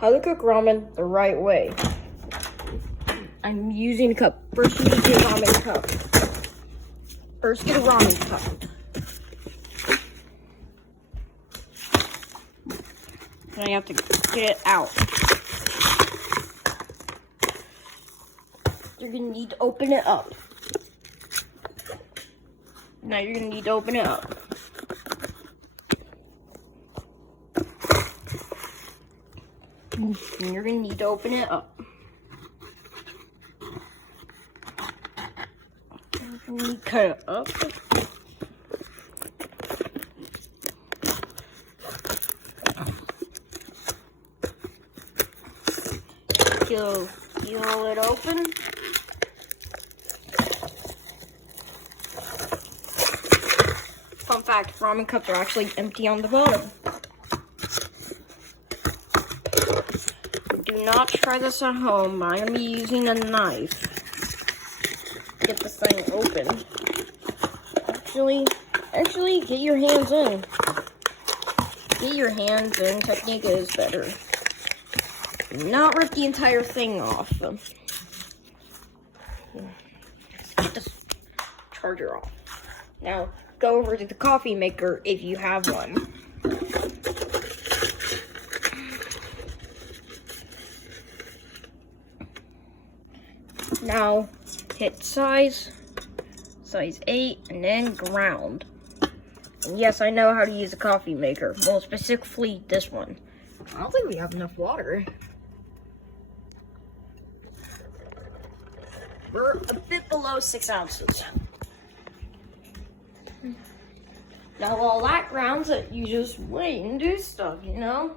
how to cook ramen the right way. I'm using a cup. First, you need to get a ramen cup. First, get a ramen cup. Then you have to get it out. You're gonna need to open it up. Now you're gonna need to open it up. And you're gonna need to open it up. You cut it up. You'll peel it open. Fun fact, ramen cups are actually empty on the bottom. Do not try this at home. I'm going to be using a knife to get this thing open. Actually, get your hands in. Get your hands in. Technique is better. Do not rip the entire thing off. Get this charger off. Now, go over to the coffee maker if you have one. Now, hit size 8, and then ground. And yes, I know how to use a coffee maker. Well, specifically this one. I don't think we have enough water. We're a bit below 6 ounces. Now, while that grounds it, you just wait and do stuff, you know?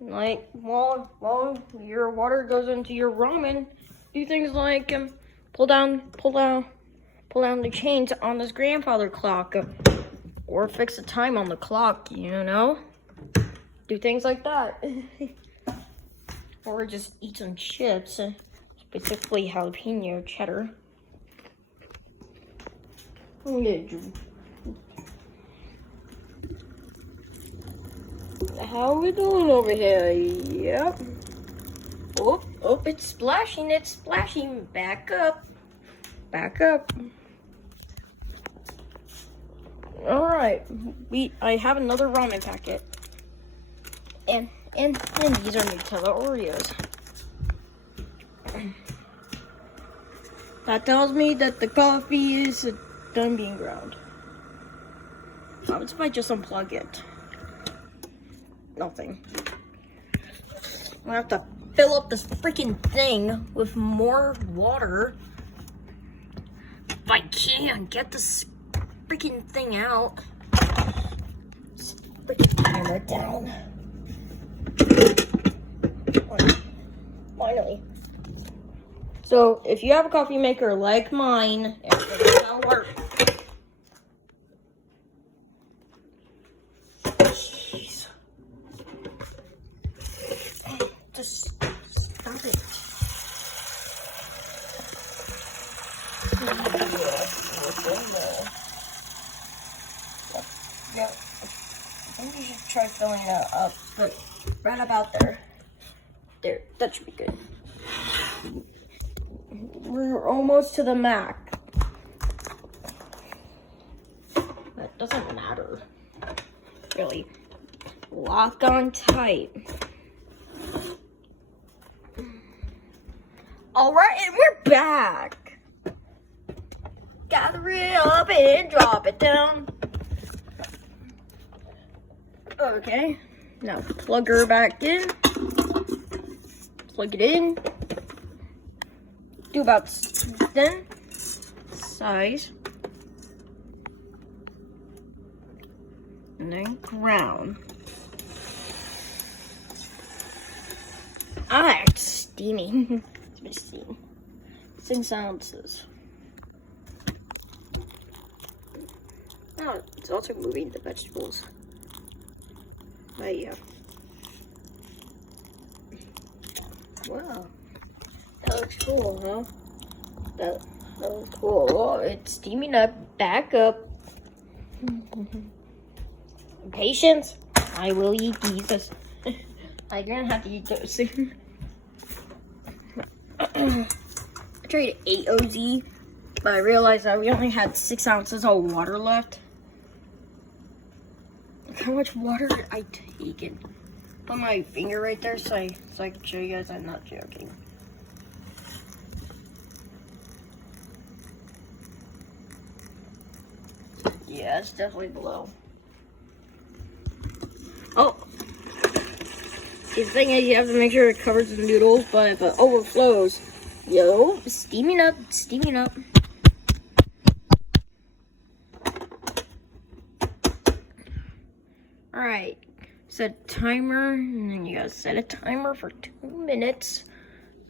Like, while your water goes into your ramen, do things like pull down the chains on this grandfather clock, or fix the time on the clock, you know? Do things like that. Or just eat some chips, specifically jalapeno cheddar. How we doing over here? Yep. Oh, it's splashing. Back up. All right. I have another ramen packet. And these are Nutella Oreos. That tells me that the coffee is done being ground. What if I just unplug it? Nothing. I'm gonna have to fill up this freaking thing with more water. If I can get this freaking thing out. Just freaking hammer it down. Finally. So, if you have a coffee maker like mine, everything's gonna work. Jeez. Just stop it. Yeah. I think you should try filling that up, but right about there. There, that should be good. We're almost to the max. That doesn't matter. Really. Lock on tight. Alright, and we're back. Gather it up and drop it down. Okay. Now plug her back in. Plug it in. Do about then size. And then ground. Ah, it's steamy. It's been steamy. 6 ounces. Oh, it's also moving the vegetables. But yeah. Wow. That looks cool, huh? That looks cool. Oh, it's steaming up. Back up. Patience. I will eat these. I'm gonna have to eat those soon. I tried 8 OZ, but I realized that we only had 6 ounces of water left. Look how much water I taken. Put my finger right there so I can show you guys I'm not joking. Yeah, it's definitely below. Oh, the thing is you have to make sure it covers the noodles, but if it overflows, yo, steaming up, steaming up. All right, set timer, and then you gotta set a timer for 2 minutes.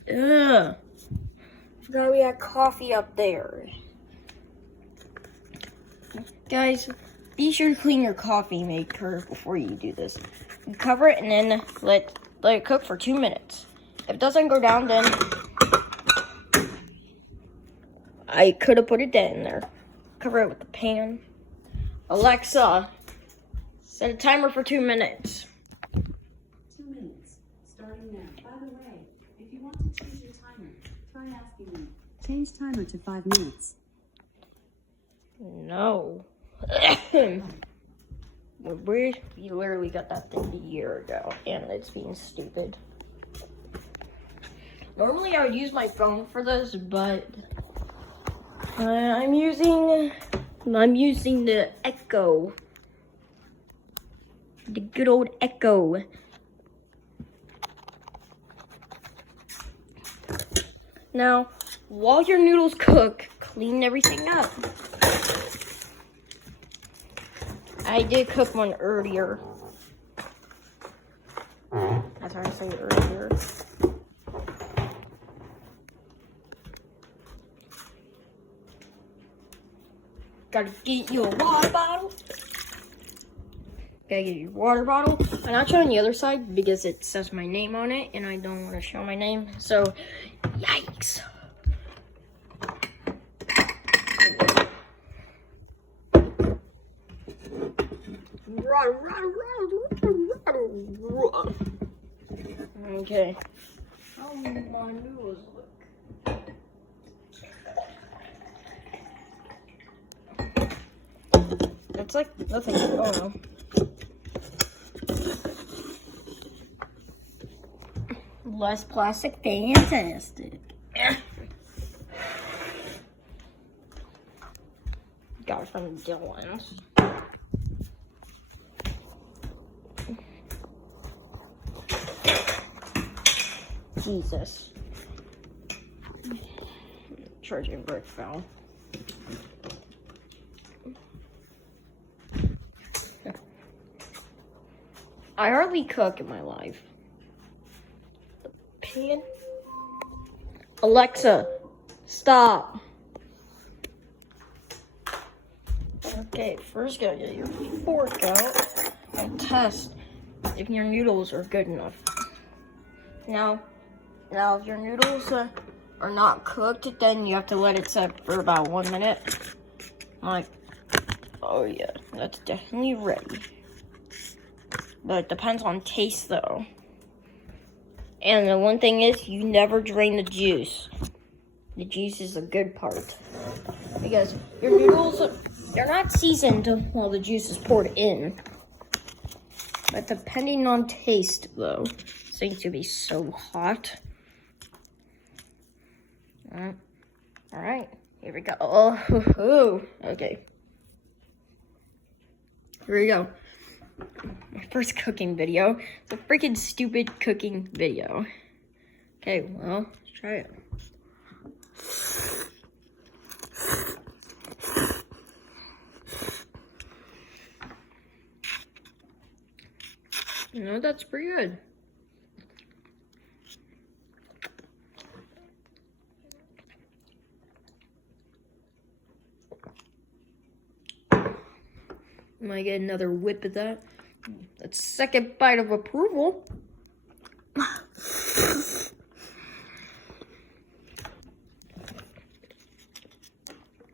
Ugh, forgot we had coffee up there. Guys, be sure to clean your coffee maker before you do this. You cover it and then let it cook for 2 minutes. If it doesn't go down, then I could have put it dead in there. Cover it with the pan. Alexa, set a timer for 2 minutes. 2 minutes, starting now. By the way, if you want to change your timer, try asking me. Change timer to 5 minutes. No. We literally got that thing a year ago, and it's being stupid. Normally I would use my phone for this, but I'm using the Echo. The good old Echo. Now, while your noodles cook, clean everything up. I did cook one earlier. That's what I said earlier. Gotta get you a water bottle. Gotta get your water bottle. I'm not showing the other side because it says my name on it and I don't want to show my name. So, yikes. Okay. How my noodles look? It's like nothing. Oh no. Less plastic, fantastic. Got it from Dylan's. Jesus. Charging brick fell. I hardly cook in my life. The pan. Alexa, stop. Okay, first gotta get your fork out and test if your noodles are good enough. Now if your noodles are not cooked, then you have to let it set for about 1 minute. Like, oh yeah, that's definitely ready. But it depends on taste though. And the one thing is, you never drain the juice. The juice is a good part. Because your noodles, they're not seasoned while the juice is poured in. But depending on taste though, it seems to be so hot. Alright, here we go. Oh, okay. Here we go. My first cooking video. It's a freaking stupid cooking video. Okay, well, let's try it. You know, that's pretty good. Might get another whip of that. That's second bite of approval.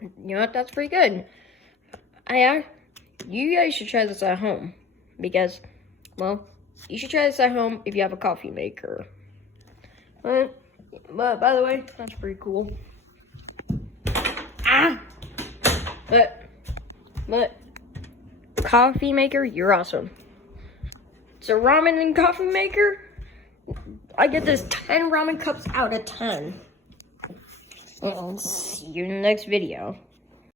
You know what? That's pretty good. You guys should try this at home because, well, You should try this at home if you have a coffee maker. But by the way, that's pretty cool. But coffee maker, you're awesome. So ramen and coffee maker, I get this 10 ramen cups out of 10. And see you in the next video.